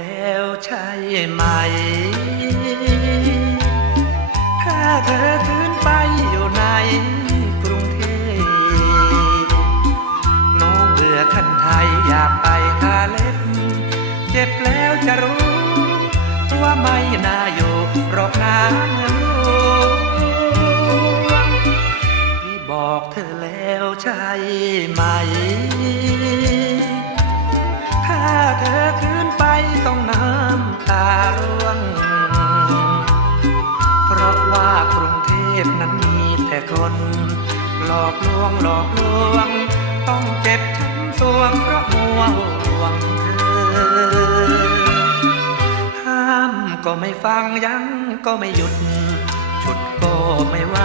แล้วใช่ไหม ถ้าเธอคืนไปอยู่ในกรุงเทพน้องเบื่อขันไทยอยากไปคาเล็บ เจ็บแล้วจะรู้ ว่าไม่น่าอยู่เพราะหาเงินพี่บอกเธอแล้วใช่ไหม ถ้าเธอคืน ต้องน้ำตาร่วง เพราะว่ากรุงเทพนั้นมีแต่คน หลอกลวงหลอกลวง ต้องเจ็บช้ำสวงเพราะมัวห่วงเธอ ห้ามก็ไม่ฟังยั้งก็ไม่หยุด ฉุดก็ไม่ไหว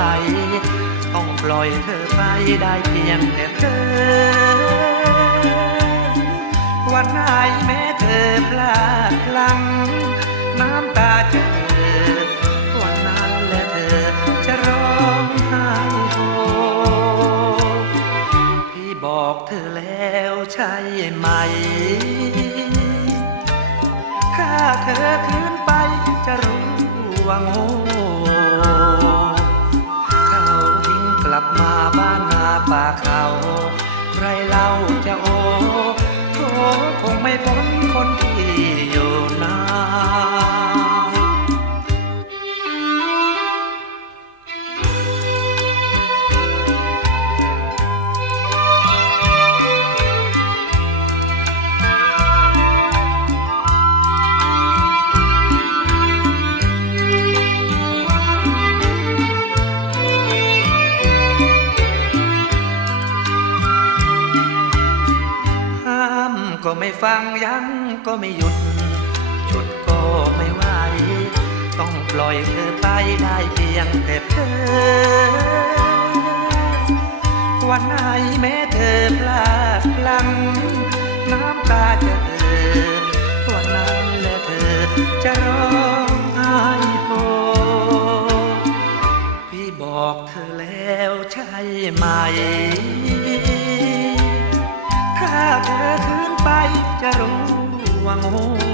ต้องปล่อยเธอไปได้เพียงแต่เธอ น้ำตาจอวันนั้นและเธอจะร้องไห้โฮพี่บอกเธอแล้วใช่ไหม ก็ไม่ฟังยั้งก็ไม่หยุด ฉุดก็ไม่ไหวต้องปล่อยเธอไปได้เพียงแต่เธอวันไหนแม้เธอพลาดพลั้งน้ำตาจะเอ่อวันนั้นแหละเธอจะร้องไห้โฮพี่บอกเธอแล้วใช่ไหม ถ้าเธอคืน home.